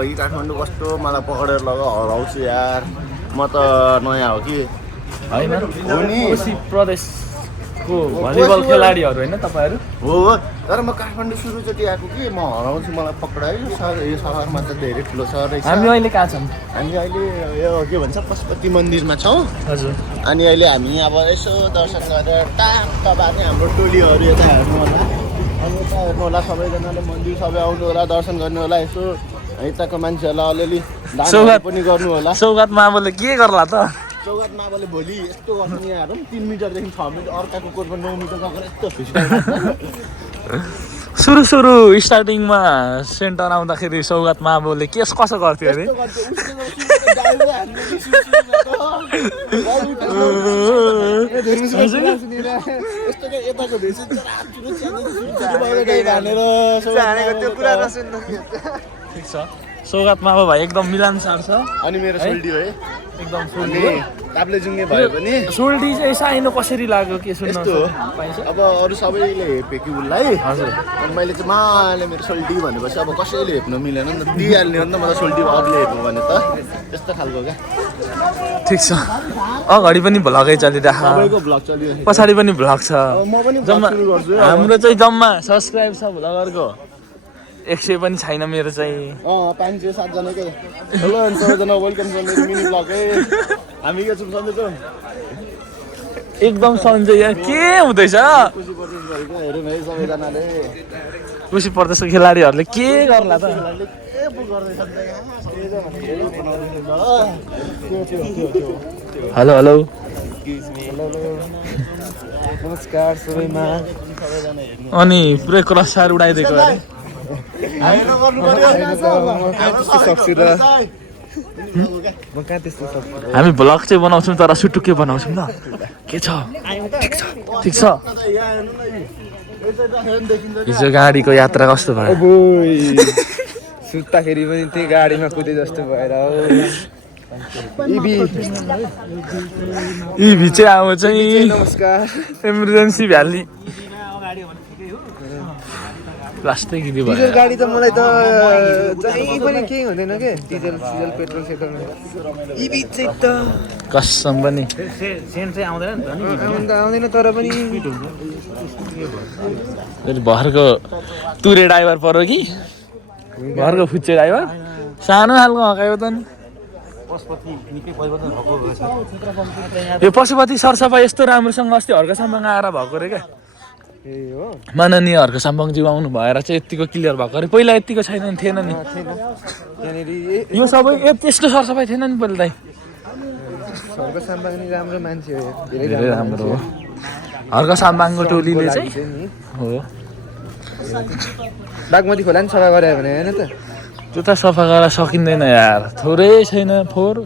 काठमाडौँ कस्तो मलाई पक्रेर लग हराउँछु यार म त नयाँ हो कि होइन कोशी प्रदेशको भलिबल खेलाडीहरू होइन तपाईँहरू हो तर म काठमाडौँ सुरुचोटि आएको कि म हराउँछु मलाई पक्रायो यो सहरमा त धेरै ठुलो सहर रहेछ हामी अहिले कहाँ छौँ हामी अहिले यो के भन्छ पशुपति मन्दिरमा छौँ हजुर अनि अहिले हामी अब यसो दर्शन गरेर टाढा बाँध्ने हाम्रो टोलीहरू यता हेर्नु होला अनि यता हेर्नु होला सबैजनाले मन्दिर सबै आउनु होला दर्शन गर्नु होला यसो यताको मान्छेहरूलाई अलिअलि दान पनि गर्नु होला सौगात मावले के गर्ला त चौगात मावले भोलि यस्तो गर्नु यहाँ 3 मिटरदेखि 6 मिटर अर्काको कोरमा 9 मिटर गएर यस्तो फिस्टाइन्छ सुरु स्टार्टिङमा सेन्टर आउँदाखेरि सौगात मावले कसो गर्थ्यो अरे ठिक छ सौगात माव भाइ एकदम मिलानसार छ अनि मेरो सोल्टी हो है एकदम सोल्टी ताप्लेजुङ्गे भयो भने सोल्टी चाहिँ साइनो कसरी लाग्यो के सुन्नु पाइन्छ अब अरू सबैले हेपे कि उसलाई हजुर अनि मैले चाहिँ माले मेरो सोल्टी भनेपछि अब कसैले हेप्नु मिलेन नि त दिइहाल्ने हो नि त म त सोल्टी अरूले हेप्नु भने त त्यस्तो खालको क्या ठिक छ अगाडि पनि भ्लगै चलिरहेको सबैको भ्लग चलिरहेको पछाडि पनि भ्लग छ म पनि जम्मा सुरु गर्छु हाम्रो चाहिँ जम्मा सब्सक्राइब छ भ्लगरको 100 पनि छैन मेरो चाहिँ 5-7 जनाको हेलो अनि सबैजना वेलकम छ मेरो मिनी भ्लग है हामी के छौँ सन्चै छौँ एकदम सन्चै यहाँ के हुँदैछ खुसी प्रदेश भएको हेरौँ है सबैजनाले खुसी प्रदेशको खेलाडीहरूले के गर्ला त के पो गर्दैछ हेलो हेलो नमस्कार सबैमा अनि पुरै क्रसार उडाइदिएको अरे हामी भ्लग चाहिँ बनाउँछौँ तर सुटुक्कै बनाउँछौँ ल के छ ठिक छ हिजो गाडीको यात्रा कस्तो भयो सुत्दाखेरि पनि त्यही गाडीमा कुदे जस्तो भएर इभी चाहिँ अब चाहिँ नमस्कार इमर्जेन्सी भ्याली प्लास्टिक इदी भयो डिजल गाडी त मलाई त जहीँ पनि केही हुँदैन के डिजल पेट्रोल सेट्रोलमा इभी चाहिँ त कसम पनि सेन्ट चाहिँ आउँदैन नि त आउँदैन तर पनि भरको तुरे ड्राइभर पर्यो कि घरको फुच्चे ड्राइभर सानो खालको हकायो त यो पशुपति सरसफाइ यस्तो राम्रोसँग अस्ति हर्कसम्म आएर भएको रे क्या माननीय हर्क साम्बाङज्यू आउनु भएर चाहिँ यतिको क्लियर भएको अरे पहिला यतिको छैन थिएन नि यो सबै त्यस्तो सरसफाइ थिएन नि पहिला दाइ हर्क साम्बाङ नि राम्रो मान्छे हो धेरै राम्रो हो हर्क साम्बाङको टोलीले चाहिँ हो बागमती खोला नि सफा गरे भने होइन त त्यो त सफा गर्न सकिँदैन यार थोरै छैन फोहोर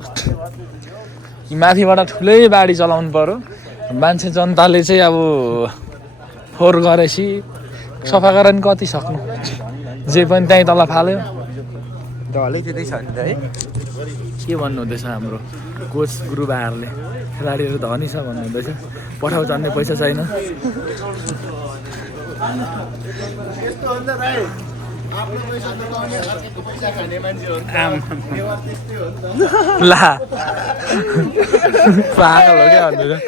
माथिबाट ठुलै बाढी चलाउनु पर्यो मान्छे जनताले चाहिँ अब फोहोर गरेपछि सफा गरेर नि कति सक्नु जे पनि त्यहीँ तल फाल्यो ढलै त्यतै छ नि त है के भन्नु हुँदैछ हाम्रो कोच गुरुबाहरूले खेलाडीहरू धनी छ भन्नु हुँदैछ पठाउ जान्ने पैसा छैन ला पागल हो क्या भन्नु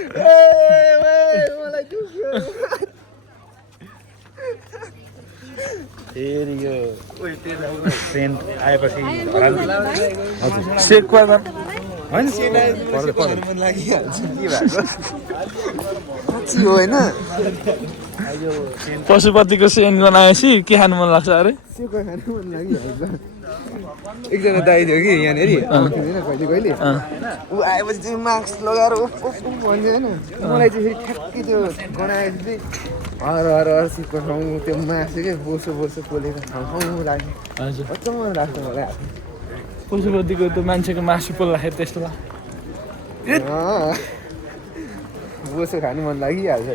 फेरि यो ट्रेन आएपछि सेक होइन मन लागिहाल्छ के भएको पछि हो होइन पशुपतिको सेन गनाएपछि के खानु मन लाग्छ अरे सेको खानु मन लागिहाल्छ एकजना दाइ थियो कि यहाँनिर कहिले कहिले ऊ आएपछि चाहिँ मास्क लगाएर उफ भन्छ होइन मलाई चाहिँ फेरि ठ्याक्कै त्यो गनाएपछि चाहिँ हर सिटको ठाउँ त्यो मासु के बोसो पोलेको ठाउँ लाग्यो हजुर अचम्म लाग्छ मलाई पशुपतिको त्यो मान्छेको मासु पोल्दाखेरि त्यस्तो लाग्छ बोसो खानु मन लागिहाल्छ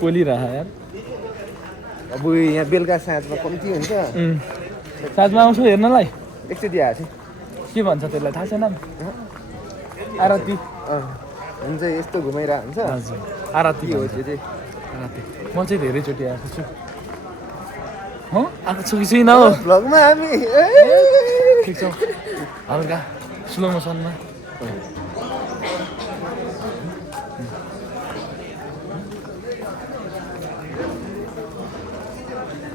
पोलिरह यार अब यहाँ बेलुका साँझमा कम्ती हुन्छ साँझमा आउँछु हेर्नलाई एकचोटि आएको थिएँ के भन्छ त्यसलाई थाहा छैन आरती हुन्छ यस्तो घुमाइरहेको हुन्छ हजुर आरती हो त्यो चाहिँ आरती म चाहिँ धेरैचोटि आएको छु म हो आएको छु कि छुइनँ हो भ्लगमा हामी ठिक छ हल्का स्लो मोसनमा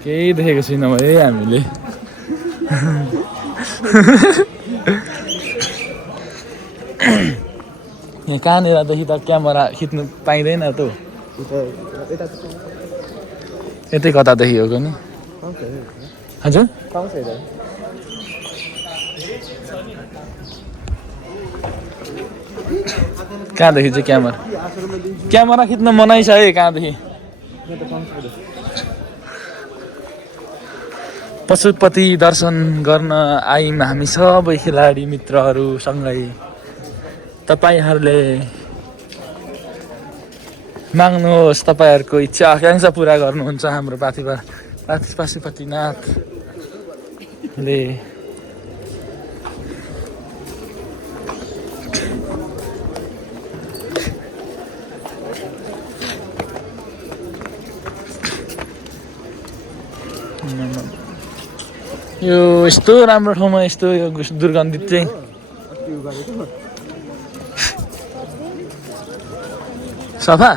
केही देखेको छैनौँ है हामीले यहाँ कहाँनिरदेखि त क्यामेरा खिच्नु पाइँदैन त यतै कतादेखि हो नि हजुर कहाँदेखि चाहिँ क्यामेरा खिच्न मनाइ छ है कहाँदेखि पशुपति दर्शन गर्न आयौँ हामी सबै खेलाडी मित्रहरूसँगै तपाईँहरूले माग्नुहोस् तपाईँहरूको इच्छा आकाङ्क्षा पुरा गर्नुहुन्छ हाम्रो पशुपतिनाथले यो यस्तो राम्रो ठाउँमा यस्तो यो दुर्गन्धित चाहिँ सफा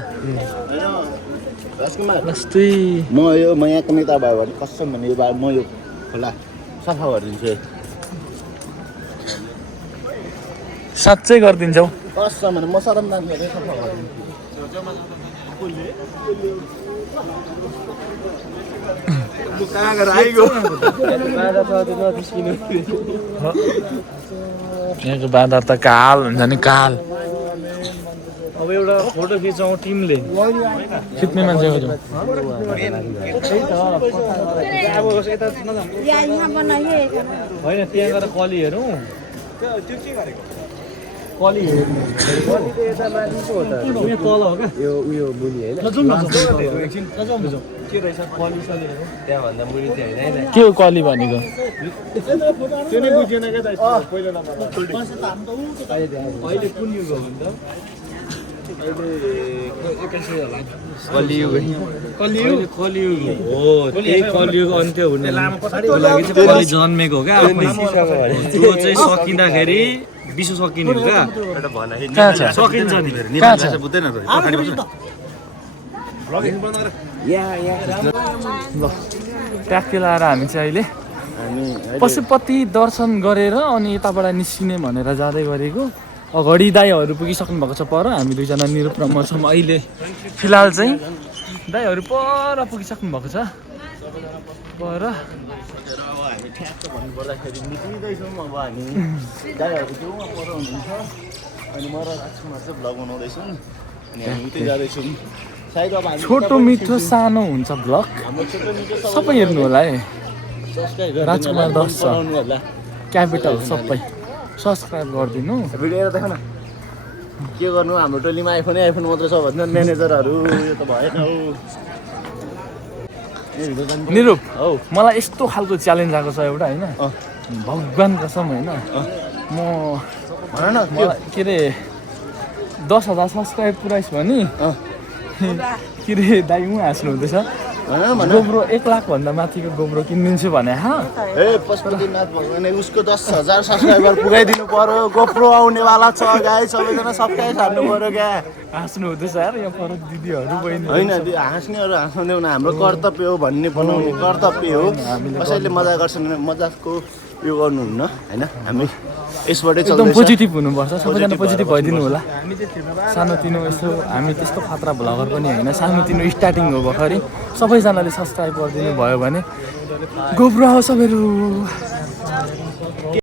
जस्तै म यहाँको नेता भयो भने कसम भने यो म यो खोला सफा गरिदिन्छु साँच्चै गरिदिन्छौ कसम भने म सरम दान गरेर सफा गरिदिन्छु कहाँ गएर आइगयो यहाँको बाँदर त काल हुन्छ नि काल अब एउटा फोटो खिचौँ टिमले खिच्ने मान्छे हो होइन त्यहाँ गएर कली हेरौँ कली तल हो क्या यो उयो मुनि होइन के रहेछ कली सली हेरौँ त्यहाँभन्दा मुनि चाहिँ होइन के हो कली भनेको त्यो नै बुझेन क्या पहिलो नम्बर अहिले कुन युग हो भने त कलियुग हो त्यही कलियुग अन्त्य हुने लागि चाहिँ कलि जन्मेको हो क्या त्यो चाहिँ सकिँदाखेरि विश्व सकिने हो क्या कहाँ छ सकिन्छ नि कहाँ छ ल ट्याक्कै लाएर हामी चाहिँ अहिले पशुपति दर्शन गरेर अनि यताबाट निस्किने भनेर जाँदै गरेको अगाडि दाईहरू पुगिसक्नु भएको छ पर हामी दुईजना निरूप र म छौँ अहिले फिलहाल चाहिँ दाईहरू पर पुगिसक्नु भएको छ पर हामी ठ्याक्क भन्नुपर्दाखेरि निक्लिँदैछौँ अब हामी दाइहरू जाउँ पर हुनुहुन्छ अनि म र राजकुमार चाहिँ भ्लग बनाउँदैछौँ अनि हामी उतै जाँदैछौँ सायद अब हामी छोटो मिठो सानो हुन्छ ब्लग हाम्रो छोटो मिठो सबै हेर्नु होला है सब्सक्राइब राजकुमार दस छ बनाउनु होला क्यापिटल सबै सब्सक्राइब गरिदिनु भिडियो हेरेर देख न के गर्नु हाम्रो टोलीमा आइफोन मात्र छ भन्छ म्यानेजरहरू यो त भएन हौ निरूप मलाई यस्तो खालको च्यालेन्ज आएको छ एउटा होइन भगवान् कसम होइन म भन न के अरे 10,000 सब्सक्राइब पुऱ्याइस् भने के अरे दाइ उहाँ हाँस्नु हुँदैछ गोब्रो 1 लाख भन्दा माथिको गोब्रो किनिदिन्छु भने ए पशुपतिनाथ भगवान् उसको 10,000 सब्सक्राइबर पुगाइदिनु पर्यो गोप्रो आउनेवाला छ गाई सबैजना सब्सक्राइब हान्नु पर्यो क्या हाँस्नु हुँदैछ यार यहाँ पर दिदीहरू बहिनी होइन हाँस्नेहरू हाँस्नु हाम्रो कर्तव्य हो भन्ने बनाउने कर्तव्य हो कसैले मजा गर्छन् भने मजाकको यो गर्नुहुन्न होइन हामी यसबाटै एकदम चल्दैछ पोजिटिभ हुनुपर्छ सबैजना पोजिटिभ भइदिनु होला सानोतिनो यस्तो हामी त्यस्तो खतरा भ्लगर पनि होइन सानोतिनो स्टार्टिङ हो भर्खरै सबैजनाले सब्सक्राइब गरिदिनु भयो भने गोब्रो सबैहरू